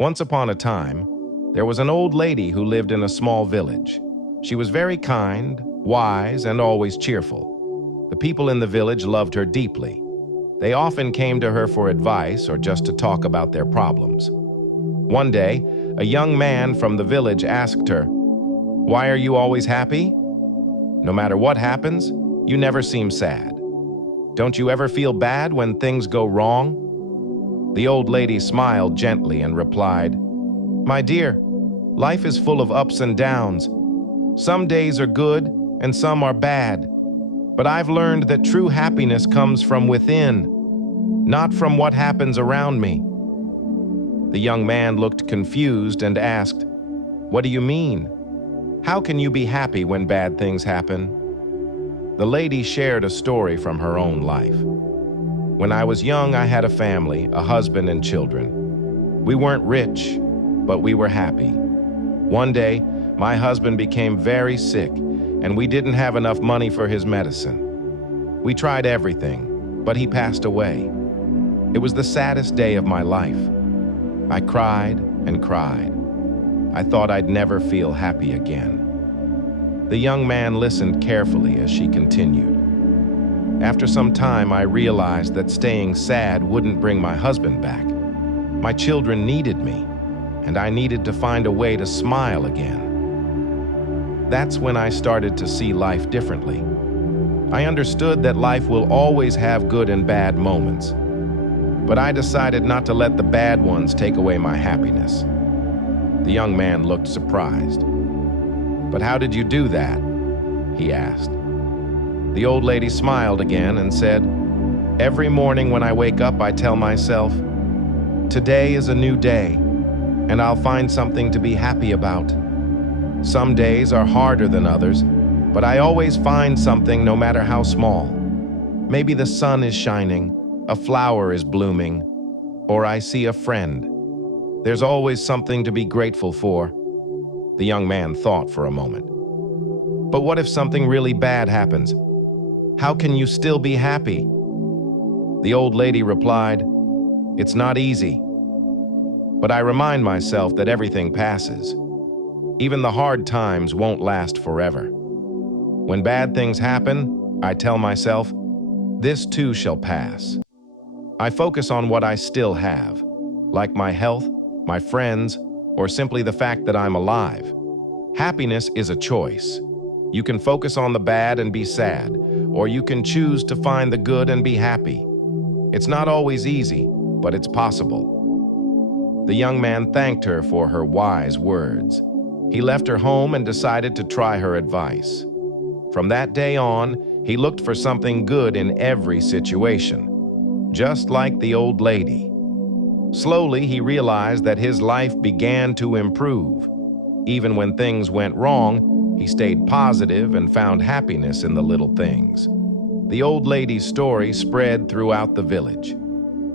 Once upon a time, there was an old lady who lived in a small village. She was very kind, wise, and always cheerful. The people in the village loved her deeply. They often came to her for advice or just to talk about their problems. One day, a young man from the village asked her, "Why are you always happy? No matter what happens, you never seem sad. Don't you ever feel bad when things go wrong?" The old lady smiled gently and replied, "My dear, life is full of ups and downs. Some days are good and some are bad. But I've learned that true happiness comes from within, not from what happens around me." The young man looked confused and asked, "What do you mean? How can you be happy when bad things happen?" The lady shared a story from her own life. "When I was young, I had a family, a husband and children. We weren't rich, but we were happy. One day, my husband became very sick, and we didn't have enough money for his medicine. We tried everything, but he passed away. It was the saddest day of my life. I cried and cried. I thought I'd never feel happy again." The young man listened carefully as she continued. "After some time, I realized that staying sad wouldn't bring my husband back. My children needed me, and I needed to find a way to smile again. That's when I started to see life differently. I understood that life will always have good and bad moments, but I decided not to let the bad ones take away my happiness." The young man looked surprised. "But how did you do that?" he asked. The old lady smiled again and said, "Every morning when I wake up, I tell myself, 'Today is a new day, and I'll find something to be happy about.' Some days are harder than others, but I always find something no matter how small. Maybe the sun is shining, a flower is blooming, or I see a friend. There's always something to be grateful for." The young man thought for a moment. "But what if something really bad happens? How can you still be happy?" The old lady replied, "It's not easy. But I remind myself that everything passes. Even the hard times won't last forever. When bad things happen, I tell myself, this too shall pass. I focus on what I still have, like my health, my friends, or simply the fact that I'm alive. Happiness is a choice. You can focus on the bad and be sad, or you can choose to find the good and be happy. It's not always easy, but it's possible." The young man thanked her for her wise words. He left her home and decided to try her advice. From that day on, he looked for something good in every situation, just like the old lady. Slowly, he realized that his life began to improve. Even when things went wrong, he stayed positive and found happiness in the little things. The old lady's story spread throughout the village.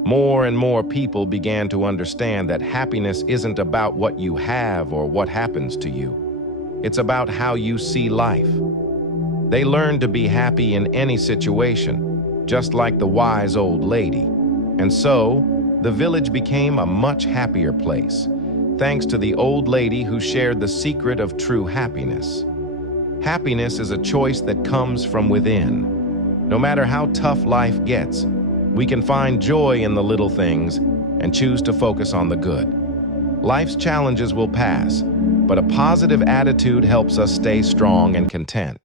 More and more people began to understand that happiness isn't about what you have or what happens to you. It's about how you see life. They learned to be happy in any situation, just like the wise old lady. And so, the village became a much happier place, thanks to the old lady who shared the secret of true happiness. Happiness is a choice that comes from within. No matter how tough life gets, we can find joy in the little things and choose to focus on the good. Life's challenges will pass, but a positive attitude helps us stay strong and content.